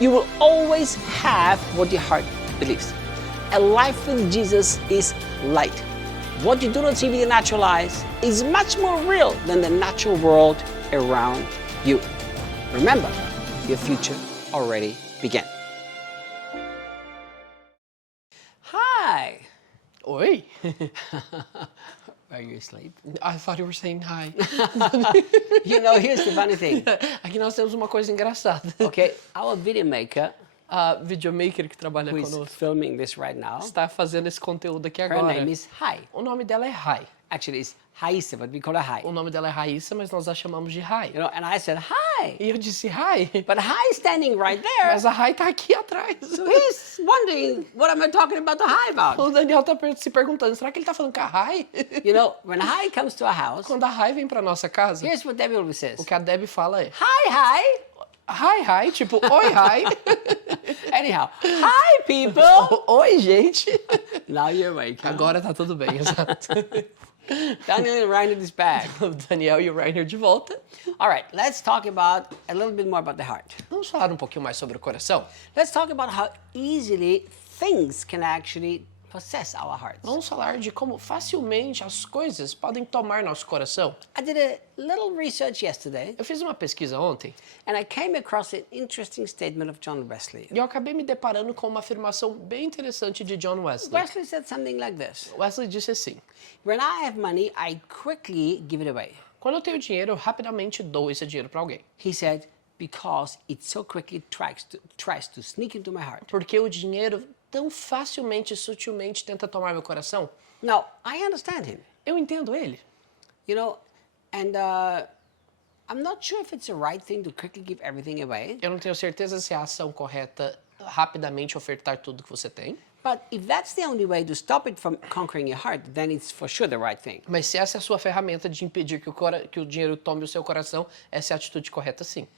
You will always have what your heart believes. A life with Jesus is light. What you do not see with your natural eyes is much more real than the natural world around you. Remember, your future already began. Hi. Oi. Are you asleep? I thought you were saying hi. You know, here's the funny thing. Aqui nós temos uma coisa engraçada. Okay, our video maker, A videomaker que trabalha who is conosco, filming this right now, está fazendo esse conteúdo aqui her agora. name is Hi. O nome dela é Rai. Actually, it's Raíssa, but we call her Hi. O nome dela é Raíssa, mas nós a chamamos de Rai. You know, and I said, Hi. E eu disse Rai, But Hi is standing right there. mas a Rai tá aqui atrás. So he's wondering, what am I talking about the Hi about? O Daniel tá se perguntando, será que ele tá falando com a Rai? You know, when Hi comes to our house, Quando a Rai vem pra nossa casa, here's what Debbie always says. o que a Debbie fala é Hi, Hi. Rai, Rai, tipo, oi, Rai. Anyhow, hi, people. Oi, gente. Now you're awake. Huh? Agora tá tudo bem, exato. Daniel and Reiner is back. O Daniel e o Reiner de volta. All right, let's talk about a little bit more about the heart. Vamos falar um pouquinho mais sobre o coração? Let's talk about how easily things can actually possess our hearts. Vamos falar de como facilmente as coisas podem tomar nosso coração. I did a little research yesterday, Eu fiz uma pesquisa ontem and I came across an interesting statement of John Wesley. e eu acabei me deparando com uma afirmação bem interessante de John Wesley. Wesley said something like this: Wesley disse assim: when I have money, I quickly give it away. quando eu tenho dinheiro, eu rapidamente dou esse dinheiro para alguém. He said, because it so quickly tries to sneak into my heart. Porque o dinheiro tão facilmente e sutilmente tenta tomar meu coração. Now, I understand him, Eu entendo ele. you know, and I'm not sure if it's the right thing to quickly give everything away. Eu não tenho certeza se é a ação correta rapidamente ofertar tudo que você tem. But if that's the only way to stop it from conquering your heart, then it's for sure the right thing. Mas se essa é a sua ferramenta de impedir que o dinheiro tome o seu coração, essa é a atitude correta, sim.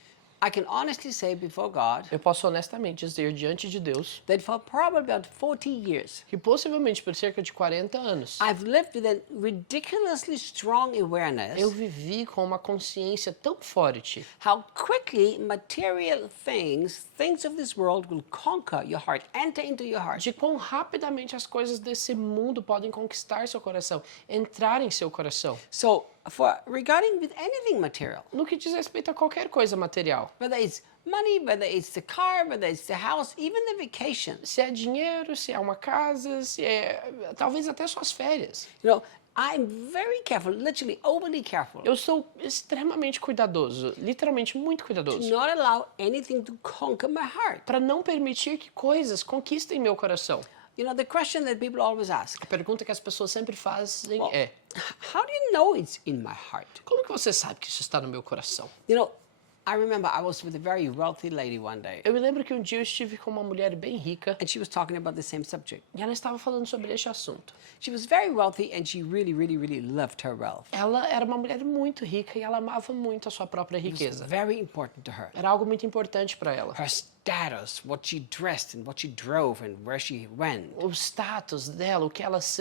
I can honestly say before God Eu posso honestamente dizer diante de Deus that for probably about 40 years, que possivelmente por cerca de 40 anos I've lived with a ridiculously strong awareness eu vivi com uma consciência tão forte how quickly material things of this world will conquer your heart, enter into your heart. de quão rapidamente as coisas desse mundo podem conquistar seu coração, entrar em seu coração. So, regarding with anything material, No que diz respeito a qualquer coisa material, whether it's money, whether it's the car, whether it's the house, even the vacation, se é dinheiro, se é uma casa, se é talvez até suas férias. you know, I'm very careful, literally overly careful, Eu sou extremamente cuidadoso, literalmente muito to cuidadoso, not allow anything to conquer my heart. para não permitir que coisas conquistem meu coração. You know, the question that people always ask, A pergunta que as pessoas sempre fazem well, é: how do you know it's in my heart? como que você sabe que isso está no meu coração? You know, I remember I was with a very wealthy lady one day, Eu me lembro que um dia eu estive com uma mulher bem rica and she was talking about the same subject. e ela estava falando sobre este assunto. She was very wealthy, and she really, really, really loved her wealth. Ela era uma mulher muito rica e ela amava muito a sua própria It was riqueza. very important to her. Era algo muito importante para ela. Her status, what she dressed and what she drove and where she went. O status dela,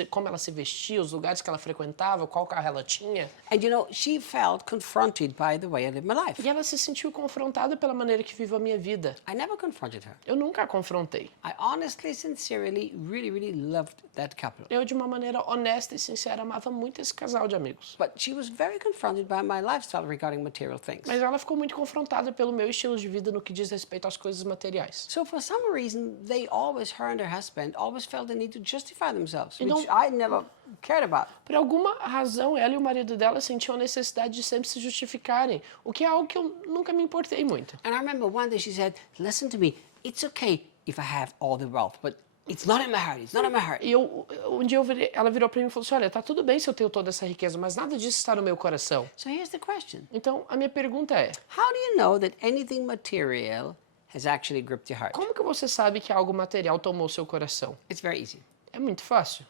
como ela se vestia, os lugares que ela frequentava, qual carro ela tinha. And you know, she felt confronted by the way I live my life. E ela se sentiu confrontada pela maneira que vivo a minha vida. I never confronted her. Eu nunca a confrontei. I honestly, sincerely, really, really loved that couple. Eu, de uma maneira honesta e sincera, amava muito esse casal de amigos. But she was very confronted by my lifestyle regarding material things. Mas ela ficou muito confrontada pelo meu estilo de vida no que diz respeito às coisas materiais. So for some reason, her and her husband, always felt the need to justify themselves, You which know- I never cared about. Por alguma razão, ela e o marido dela sentiam a necessidade de sempre se justificarem, o que é algo que eu nunca me importei muito. And I remember one day she said, listen to me, it's okay if I have all the wealth, but it's not in my heart, it's not in my heart. E um dia ela virou para mim e falou assim, olha, tá tudo bem se eu tenho toda essa riqueza, mas nada disso está no meu coração. So here's the question. Então, a minha pergunta é, How do you know that anything material has actually gripped your heart? como que você sabe que algo material tomou seu coração? It's very easy. É muito fácil.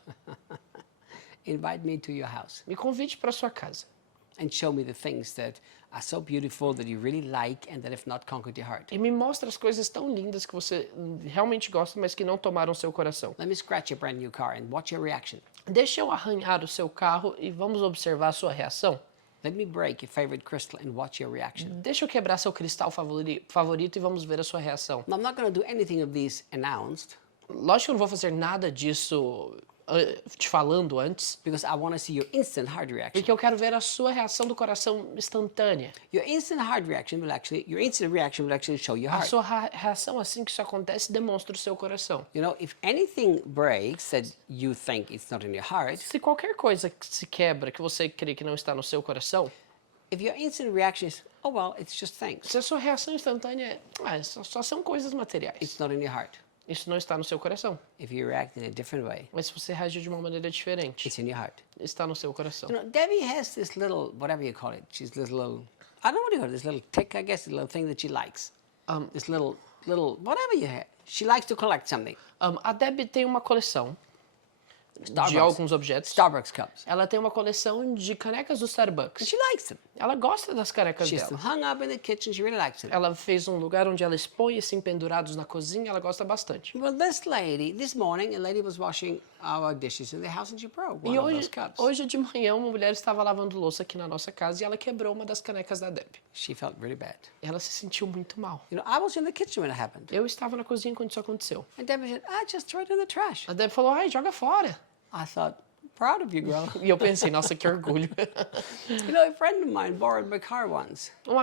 Invite me to your house Me convide para sua casa and show me the things that are so beautiful that you really like and that have not conquered your heart. e me mostra as coisas tão lindas que você realmente gosta, mas que não tomaram seu coração. Let me scratch a brand new car and watch your reaction. Deixa eu arranhar o seu carro e vamos observar a sua reação. Let me break your favorite crystal and watch your reaction. Deixa eu quebrar seu cristal favorito e vamos ver a sua reação. Now, I'm not going to do anything of these announced Lógico que eu não vou fazer nada disso te falando antes, because I want to see your instant heart reaction. porque eu quero ver a sua reação do coração instantânea. Your instant reaction will actually show your A heart. sua reação assim que isso acontece demonstra o seu coração. You know, if anything breaks that you think it's not in your heart, Se qualquer coisa que se quebra que você crê que não está no seu coração, if your instant reaction is, oh well, it's just things, se a sua reação instantânea só são coisas materiais, it's not in your heart. isso não está no seu coração. If you react in a different way, Mas se você reagir de uma maneira diferente, it's in your heart. está no seu coração. You know, Debbie has this little, whatever you call it, she's this little, I don't know what you call it, this little tick, I guess, a little thing that she likes. This little, whatever you have. She likes to collect something. A Debbie tem uma coleção de Starbucks. alguns objetos. Starbucks cups. Ela tem uma coleção de canecas do Starbucks. And she likes them. Ela gosta das canecas She's them dela. hung up in the kitchen, she really likes them. Ela fez um lugar onde ela expõe assim pendurados na cozinha, ela gosta bastante. Well, this morning, a lady was washing our dishes in the house and she broke one E of those cups. hoje de manhã uma mulher estava lavando louça aqui na nossa casa e ela quebrou uma das canecas da Debbie. She felt really bad. Ela se sentiu muito mal. You know, I was in the kitchen when it happened. Eu estava na cozinha quando isso aconteceu. And Debbie said, just throw it in the trash. A Debbie falou, ai, joga fora. I thought, proud of you, girl. E eu pensei, nossa, que orgulho. You know, a friend of mine borrowed my car once. Uma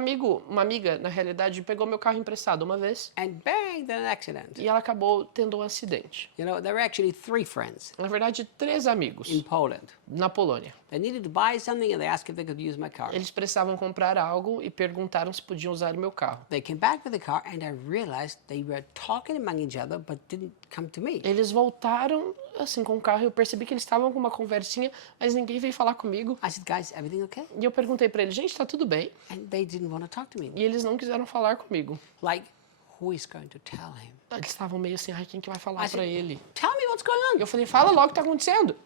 amiga, na realidade, pegou meu carro emprestado uma vez And bang, then an accident. e ela acabou tendo um acidente. You know, there were actually 3 friends Na verdade, 3 amigos in Poland. na Polônia. They needed to buy something and they asked if they could use my car. Eles precisavam comprar algo e perguntaram se podiam usar o meu carro. They came back with the car and I realized they were talking among each other but didn't come to me. Eles voltaram assim com o carro e eu percebi que eles estavam com uma conversinha, mas ninguém veio falar comigo. I said, guys, everything okay? E eu perguntei pra eles, gente, tá tudo bem? And they didn't want to talk to me. E eles não quiseram falar comigo. Like, who is going to tell him? Eles estavam meio assim, ai, quem que vai falar pra ele? Tell me what's going E eu on. falei, fala logo o que tá acontecendo.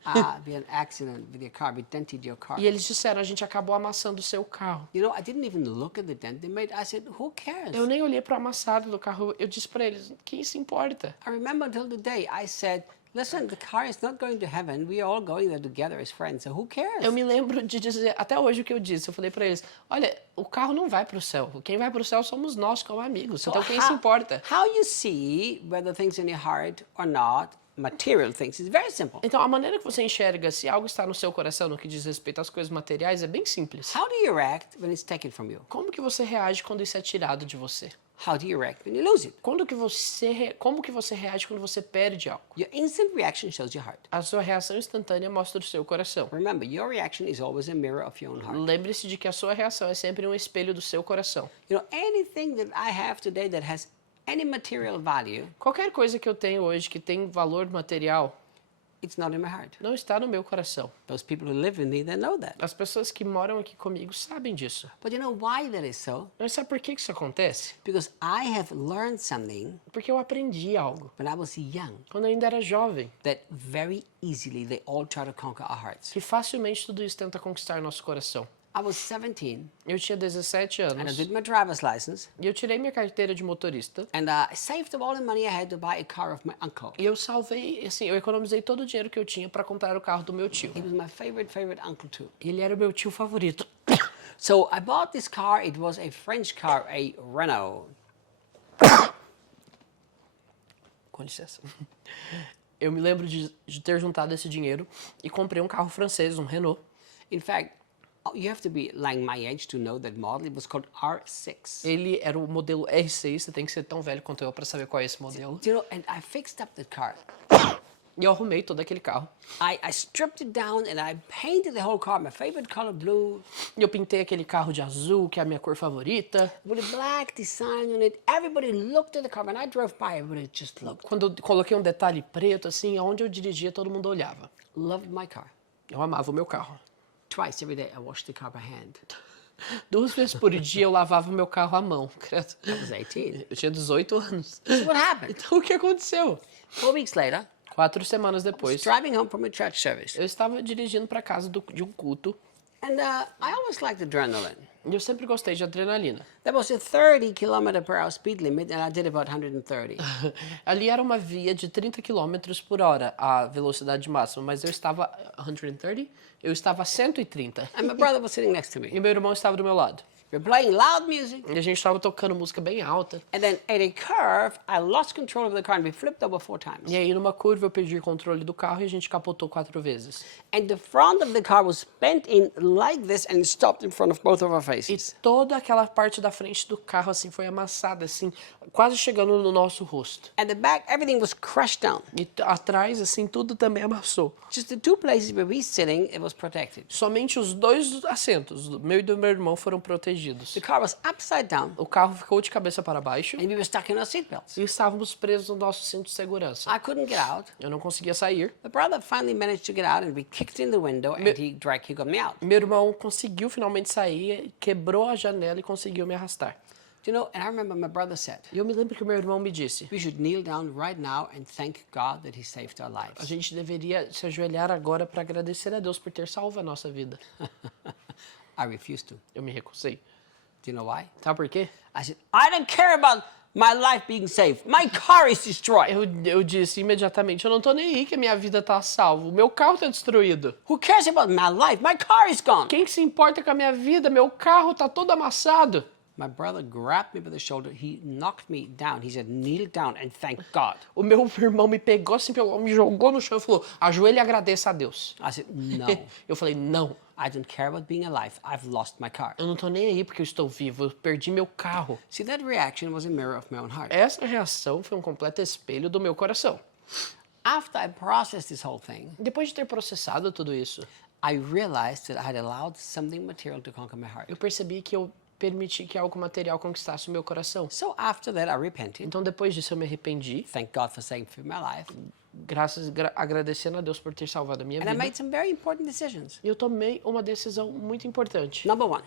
We had an accident with your car. We dented your car. E eles disseram, a gente acabou amassando o seu carro. You know, I didn't even look at the dent they made. I said, who cares? Eu nem olhei pro amassado do carro, eu disse pra eles, quem se importa? I remember until today, I said, listen, the car is not going to heaven. We are all going there together as friends, so who cares? Eu me lembro de dizer, até hoje o que eu disse, eu falei pra eles, olha, o carro não vai pro céu, quem vai pro céu somos nós como amigos, então quem se importa? How you see whether things in your heart or not, material things, is very simple. Então a maneira que você enxerga se algo está no seu coração no que diz respeito às coisas materiais é bem simples. How do you react when it's taken from you? Como que você reage quando isso é tirado de você? How do you react when you lose it? Como que você reage quando você perde algo? Your instant reaction shows your heart. A sua reação instantânea mostra o seu coração. Remember, your reaction is always a mirror of your own heart. Lembre-se de que a sua reação é sempre um espelho do seu coração. You know, anything that I have today that has any material value, Qualquer coisa que eu tenho hoje que tem valor material it's not in my heart. não está no meu coração. Those people who live with me, they know that. As pessoas que moram aqui comigo sabem disso. But you know why that is so? Mas sabe por que isso acontece? Because I have learned something Porque eu aprendi algo when I was young quando eu ainda era jovem, that very easily they all try to conquer our hearts. que facilmente tudo isso tenta conquistar nosso coração. I was 17 Eu tinha 17 and I anos did my driver's license e eu tirei minha carteira de motorista and I saved up all the money I had to buy a car of my uncle. e eu salvei, assim, eu economizei todo o dinheiro que eu tinha para comprar o carro do meu tio. He was my favorite uncle too. Ele era o meu tio favorito. So I bought this car. It was a French car, a Renault. Com licença. Eu me lembro de ter juntado esse dinheiro e comprei um carro francês, um Renault. In fact, you have to be like my age to know that model. It was called R6. Ele era o modelo R6, você tem que ser tão velho quanto eu para saber qual é esse modelo. You know, and I fixed up the car. E eu arrumei todo aquele carro. I stripped it down and I painted the whole car, my favorite color blue, E eu pintei aquele carro de azul, que é a minha cor favorita. with a black design on it. Everybody looked at the car. When I drove by, everybody just looked. Quando eu coloquei um detalhe preto, assim, aonde eu dirigia, todo mundo olhava. Loved my car. Eu amava o meu carro. Twice every day, I washed the car by hand. 2 vezes por dia eu lavava o meu carro à mão, credo. I was 18. Eu tinha 18 anos. So what happened? Então o que aconteceu? 4 weeks later, 4 semanas I was depois, driving home from a church service. eu estava dirigindo para casa de um culto. And I always liked adrenaline. E eu sempre gostei de adrenalina. There was a 30 km/h speed limit and I did about 130. Ali era uma via de 30 km por hora, a velocidade máxima, mas eu estava 130? Eu estava a 130. And my brother was sitting next to E me. meu irmão estava do meu lado. We were playing loud music. E a gente estava tocando música bem alta. And then at a curve, I lost control of the car and we flipped over 4 times. E aí, numa curva, eu perdi o controle do carro e a gente capotou 4 vezes. And the front of the car was bent in like this and stopped in front of both of our E faces. toda aquela parte da frente do carro, assim, foi amassada, assim, quase chegando no nosso rosto. At the back, everything was crushed down. E atrás, assim, tudo também amassou. Just the 2 places where we sitting, it was protected. Somente os 2 assentos, do meu e do meu irmão, foram protegidos. The car was upside down O carro ficou de cabeça para baixo and we were stuck in our seatbelts. e estávamos presos no nosso cinto de segurança. I couldn't get out. Eu não conseguia sair. The brother finally managed to get out and we kicked in the window and he got me out. Meu irmão conseguiu finalmente sair, quebrou a janela e conseguiu me arrastar. Do you know, and I remember my brother said, E eu me lembro que o meu irmão me disse: we should kneel down right now and thank God that he saved our a lives. gente deveria se ajoelhar agora para agradecer a Deus por ter salvo a nossa vida. I refused to. Eu me recusei. Do you know why? Sabe por quê? I said, I don't care about my life being saved. My car is destroyed. Eu disse imediatamente: eu não tô nem aí que a minha vida tá a salvo. O meu carro tá destruído. Who cares about my life? My car is gone. Quem se importa com a minha vida? Meu carro tá todo amassado. My brother grabbed me by the shoulder. He knocked me down. He said, kneel down and thank God. O meu irmão me pegou assim pelo ombro, me jogou no chão e falou: ajoelhe e agradeça a Deus. I said, no. Eu falei: não, I don't care about being alive. I've lost my car. eu não tô nem aí porque eu estou vivo. Eu perdi meu carro. See, that reaction was a mirror of my own heart. Essa reação foi um completo espelho do meu coração. After I processed this whole thing, Depois de ter processado tudo isso, I realized that I had allowed something material to conquer my heart. eu percebi que eu permiti que algo material conquistasse o meu coração. So after that, I repented. Então, depois disso, eu me arrependi, Thank God for saving my life. agradecendo a Deus por ter salvado a minha And I vida. made some very important decisions. E eu tomei uma decisão muito importante. Number 1,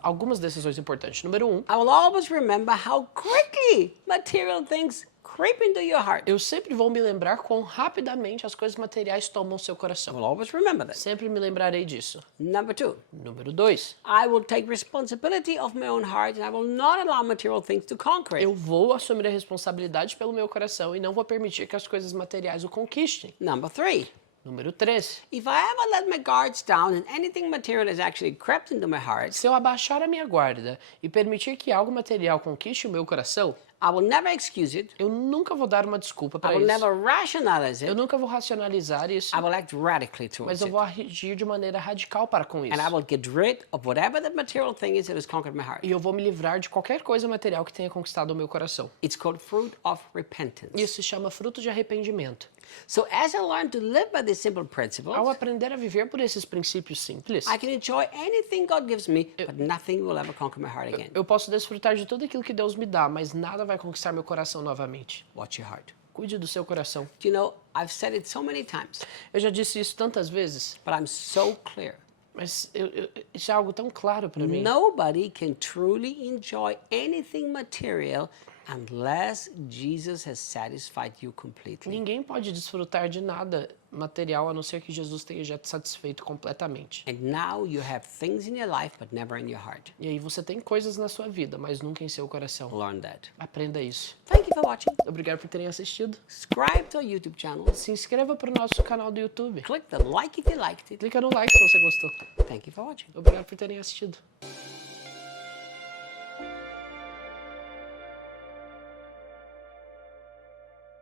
Algumas decisões importantes. Número 1, I will always remember how quickly material things creep into your heart. eu sempre vou me lembrar quão rapidamente as coisas materiais tomam seu I coração. will always remember that. Sempre me lembrarei disso. Number 2, Número 2, I will take responsibility of my own heart and I will not allow material things to conquer it. eu vou assumir a responsabilidade pelo meu coração e não vou permitir que as coisas materiais o conquistem. Number 3, Número 3, if I ever let my guards down and anything material has actually crept into my heart, se eu abaixar a minha guarda e permitir que algo material conquiste o meu coração, I will never excuse it. eu nunca vou dar uma desculpa I para will isso. never rationalize Eu it. nunca vou racionalizar isso, I will act radically mas towards eu it. vou agir de maneira radical para com isso. And I will get rid of whatever that material thing is that has conquered my heart. E eu vou me livrar de qualquer coisa material que tenha conquistado o meu coração. It's called fruit of repentance. Isso se chama fruto de arrependimento. So as I learn to live by these simple principles, Ao aprender a viver por esses princípios simples, I can enjoy anything God gives me, but nothing will ever conquer my heart again. eu posso desfrutar de tudo aquilo que Deus me dá, mas nada vai conquistar meu coração novamente. Watch your heart. Cuide do seu coração. Do you know, I've said it so many times, Eu já disse isso tantas vezes, but I'm so clear. mas isso é algo tão claro para mim. Nobody can truly enjoy anything material unless Jesus has satisfied you completely. Ninguém pode desfrutar de nada material a não ser que Jesus tenha já te satisfeito completamente. And now you have things in your life, but never in your heart. E aí você tem coisas na sua vida, mas nunca em seu coração. Learn that. Aprenda isso. Thank you for watching. Obrigado por terem assistido. Subscribe to our YouTube channel. Se inscreva para o nosso canal do YouTube. Click the like if you liked it. Clica no like se você gostou. Thank you for watching. Obrigado por terem assistido.